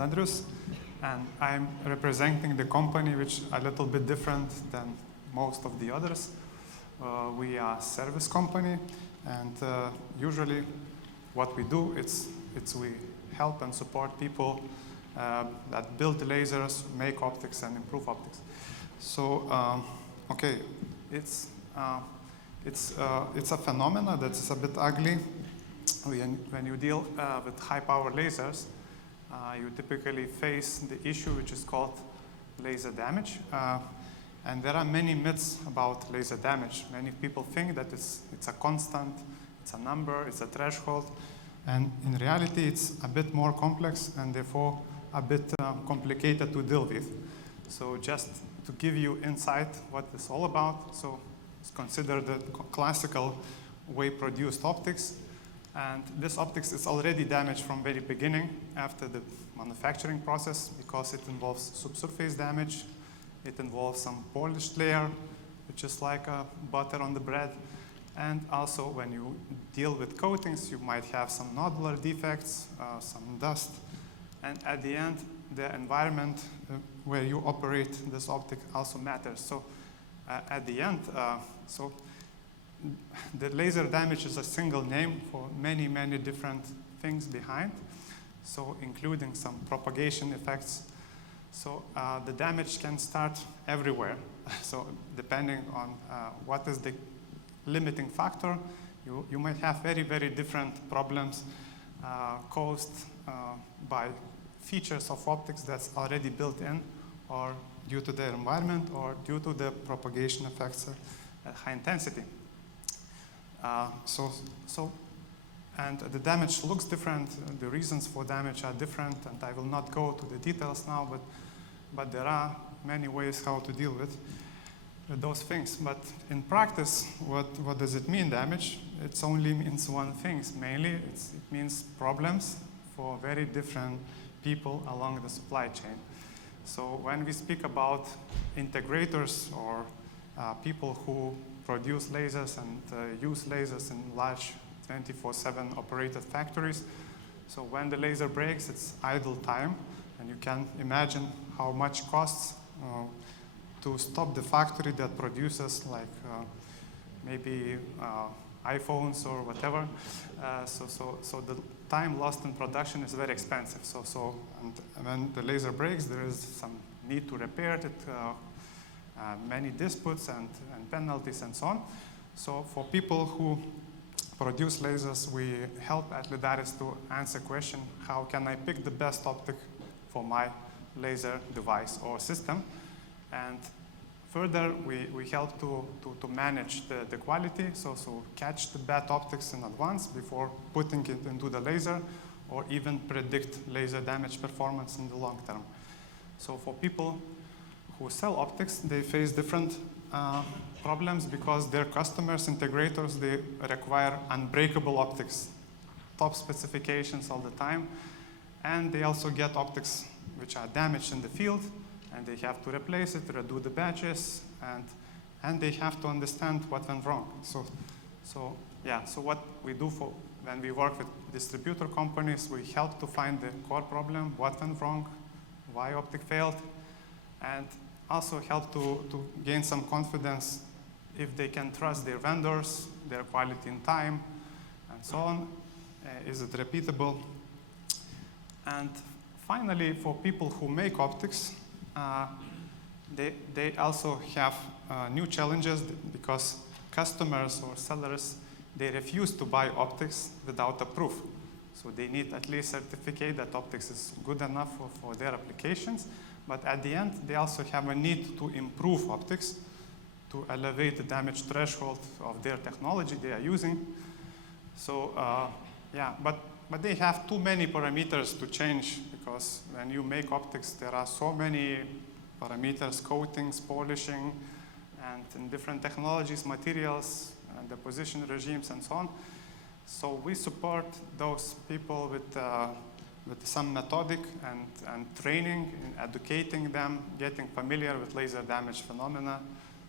Andrius, and I'm representing the company which is a little bit different than most of the others. We are a service company, and usually what we do it's we help and support people that build lasers, make optics, and improve optics. So, okay, it's a phenomena that's a bit ugly. When you deal with high-power lasers, you typically face the issue which is called laser damage. And there are many myths about laser damage. Many people think that it's a constant, it's a number, it's a threshold. And in reality, it's a bit more complex and therefore a bit complicated to deal with. So just to give you insight what it's all about, so it's considered the classical wave-produced optics. And this optics is already damaged from very beginning after the manufacturing process because it involves subsurface damage. It involves some polished layer, which is like butter on the bread. And also when you deal with coatings, you might have some nodular defects, some dust. And at the end, the environment where you operate this optic also matters. So at the end, so the laser damage is a single name for many, many different things behind, so including some propagation effects. So the damage can start everywhere. So depending on what is the limiting factor, you might have very, very different problems caused by features of optics that's already built in, or due to their environment, or due to the propagation effects at high intensity. And the damage looks different, the reasons for damage are different, and I will not go to the details now, but there are many ways how to deal with those things. But in practice, what does it mean, damage? It only means one thing, mainly it means problems for very different people along the supply chain. So when we speak about integrators or people who produce lasers and use lasers in large 24/7 operated factories. So when the laser breaks, it's idle time, and you can imagine how much costs to stop the factory that produces like maybe iPhones or whatever. So the time lost in production is very expensive. And when the laser breaks, there is some need to repair it. Many disputes and penalties and so on. So for people who produce lasers, we help at Lidaris to answer the question, how can I pick the best optic for my laser device or system? And further, we help to manage the quality, so catch the bad optics in advance before putting it into the laser, or even predict laser damage performance in the long term. So for people who sell optics, they face different problems because their customers, integrators, they require unbreakable optics, top specifications all the time, and they also get optics which are damaged in the field, and they have to replace it, redo the batches, and they have to understand what went wrong. So what we do when we work with distributor companies, we help to find the core problem, what went wrong, why optic failed, and also help to gain some confidence if they can trust their vendors, their quality in time, and so on. Is it repeatable? And finally, for people who make optics, they also have new challenges because customers or sellers, they refuse to buy optics without a proof. So they need at least certificate that optics is good enough for their applications. But at the end, they also have a need to improve optics to elevate the damage threshold of their technology they are using. So but they have too many parameters to change, because when you make optics, there are so many parameters, coatings, polishing, and in different technologies, materials, and deposition regimes, and so on. So we support those people with some methodic and training in educating them, getting familiar with laser damage phenomena,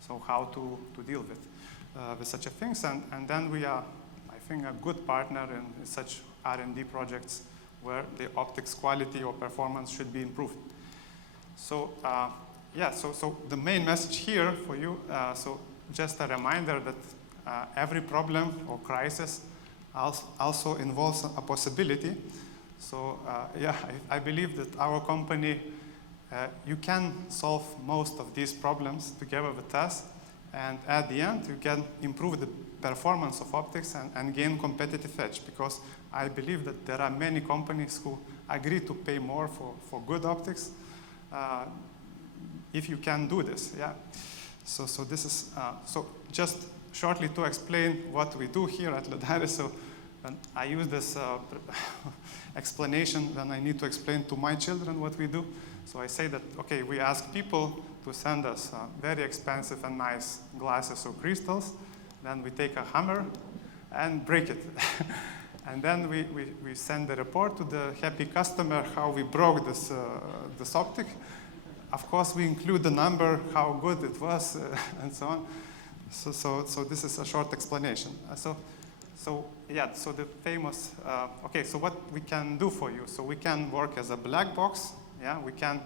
so how to deal with such a things. And then we are, I think, a good partner in such R&D projects where the optics quality or performance should be improved. So so the main message here for you, so just a reminder that every problem or crisis also involves a possibility. So I believe that our company, you can solve most of these problems together with us, and at the end you can improve the performance of optics and gain competitive edge, because I believe that there are many companies who agree to pay more for good optics if you can do this. So this is so just shortly to explain what we do here at Lidaris. So I use this explanation when I need to explain to my children what we do. So I say that, okay, we ask people to send us very expensive and nice glasses or crystals. Then we take a hammer and break it. And then we send the report to the happy customer how we broke this optic. Of course, we include the number, how good it was, and so on. So this is a short explanation. So the famous, okay, so what we can do for you. So we can work as a black box. We can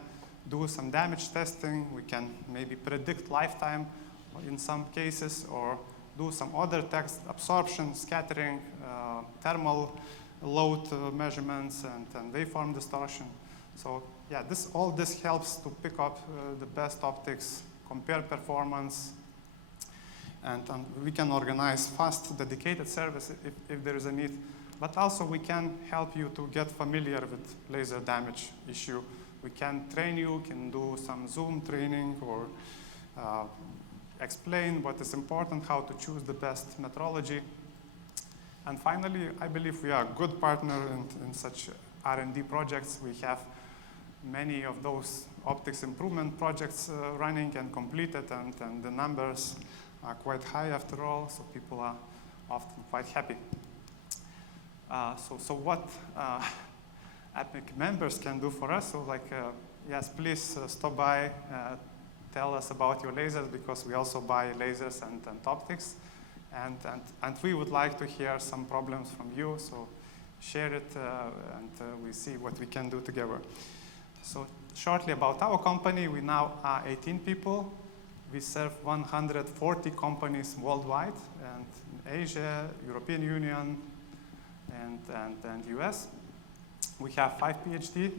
do some damage testing. We can maybe predict lifetime in some cases, or do some other text absorption, scattering, thermal load measurements, and waveform distortion. So all this helps to pick up the best optics, compare performance, and we can organize fast, dedicated service if there is a need. But also we can help you to get familiar with laser damage issue. We can train you, can do some Zoom training, or explain what is important, how to choose the best metrology. And finally, I believe we are a good partner in such R&D projects. We have many of those optics improvement projects running and completed, and the numbers are quite high after all, so people are often quite happy. So what EPIC members can do for us? So yes, please stop by, tell us about your lasers, because we also buy lasers and optics. And we would like to hear some problems from you, so share it, and we see what we can do together. So shortly about our company, we now are 18 people. We serve 140 companies worldwide, and in Asia, European Union, and US. We have 5 PhDs.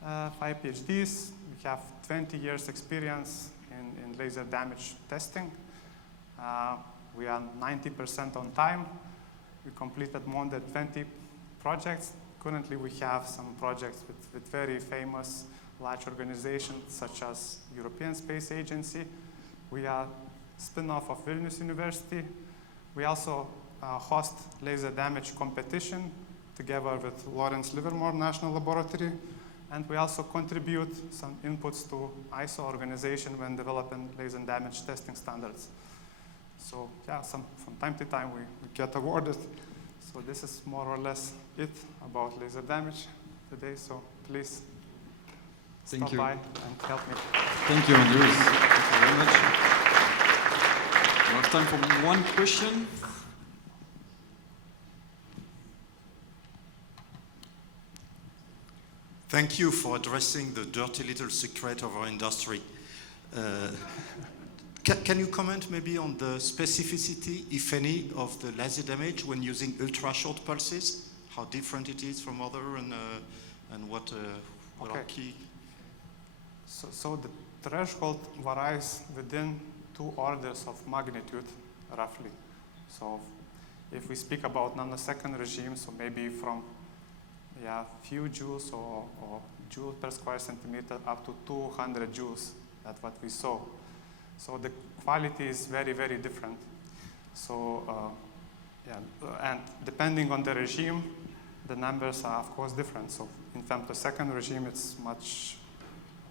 We have 20 years experience in laser damage testing. We are 90% on time. We completed more than 20 projects. Currently, we have some projects with very famous large organizations, such as European Space Agency. We are spin-off of Vilnius University. We also host laser damage competition together with Lawrence Livermore National Laboratory. And we also contribute some inputs to ISO organization when developing laser damage testing standards. So from time to time we get awarded. So this is more or less it about laser damage today. So please stop by and help me. Thank you, Andrius. Thank you very much. We have time for one question. Thank you for addressing the dirty little secret of our industry. Can you comment maybe on the specificity, if any, of the laser damage when using ultra-short pulses? How different it is from other, and what are key? So the threshold varies within 2 orders of magnitude, roughly. So if we speak about nanosecond regime, so maybe from few joules or joule per square centimeter up to 200 joules, that's what we saw. So the quality is very, very different. So and depending on the regime, the numbers are of course different. So in femtosecond regime, it's much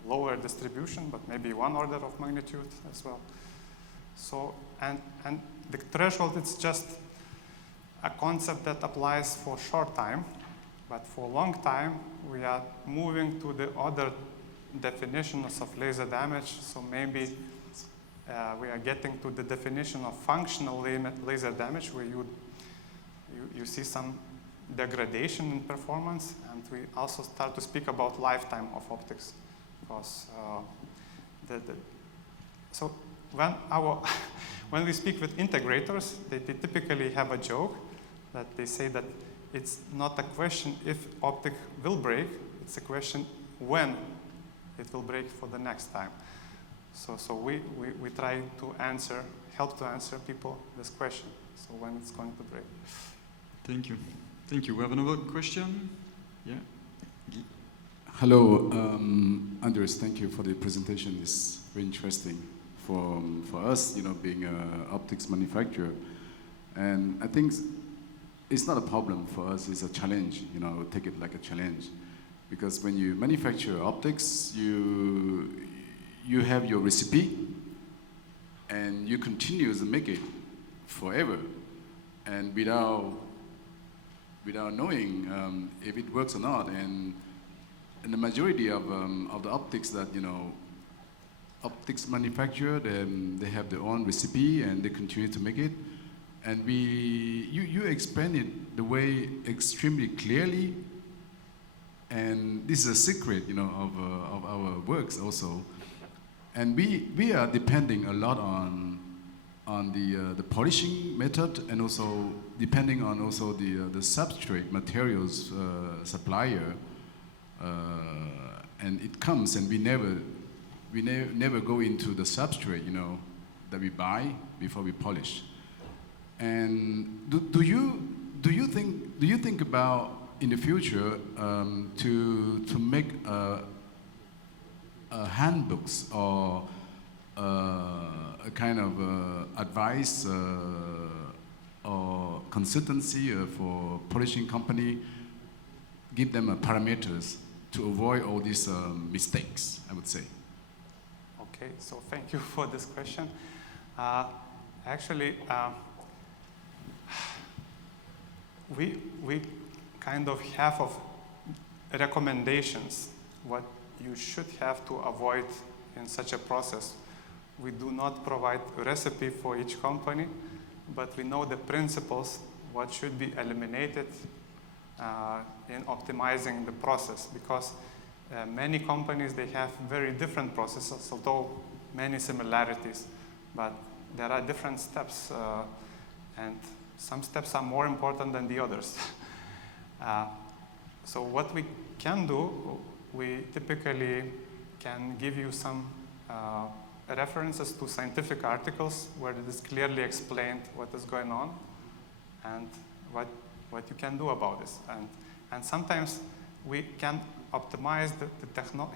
lower distribution, but maybe 1 order of magnitude as well. So and the threshold, it's just a concept that applies for short time, but for long time we are moving to the other definitions of laser damage. So maybe we are getting to the definition of functional laser damage, where you see some degradation in performance, and we also start to speak about lifetime of optics, because so when we speak with integrators, they typically have a joke that they say that it's not a question if optic will break, it's a question when it will break for the next time. So we try to help to answer people this question, so when it's going to break. Thank you. Thank you. We have another question? Yeah. Hello, Andrius, thank you for the presentation. It's very interesting for us, being an optics manufacturer. And I think it's not a problem for us, it's a challenge, take it like a challenge. Because when you manufacture optics, you have your recipe, and you continue to make it forever, and without knowing if it works or not. And the majority of the optics that optics manufacturer, they have their own recipe and they continue to make it. And you explain it the way extremely clearly, and this is a secret, of our works also. And we are depending a lot on the polishing method, and also depending on also the substrate materials supplier. And it comes, and we never go into the substrate, that we buy before we polish. And do you think about in the future to make handbooks or a kind of advice or consultancy for polishing company, give them parameters to avoid all these mistakes, I would say? Okay, so thank you for this question. Actually, we kind of have recommendations what you should have to avoid in such a process. We do not provide a recipe for each company, but we know the principles, what should be eliminated in optimizing the process, because many companies, they have very different processes, although many similarities, but there are different steps, and some steps are more important than the others. So what we can do, we typically can give you some references to scientific articles where it is clearly explained what is going on and what you can do about this. And sometimes we can optimize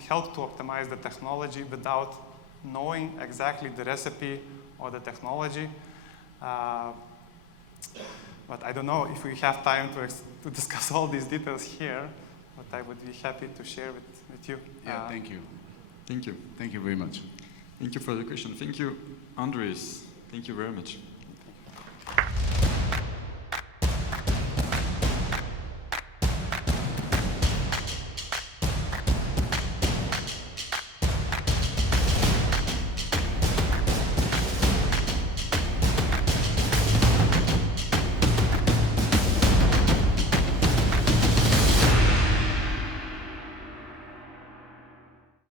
help to optimize the technology without knowing exactly the recipe or the technology. But I don't know if we have time to discuss all these details here, but I would be happy to share with you. Yeah, thank you. Thank you. Thank you very much. Thank you for the question. Thank you, Andrius. Thank you very much.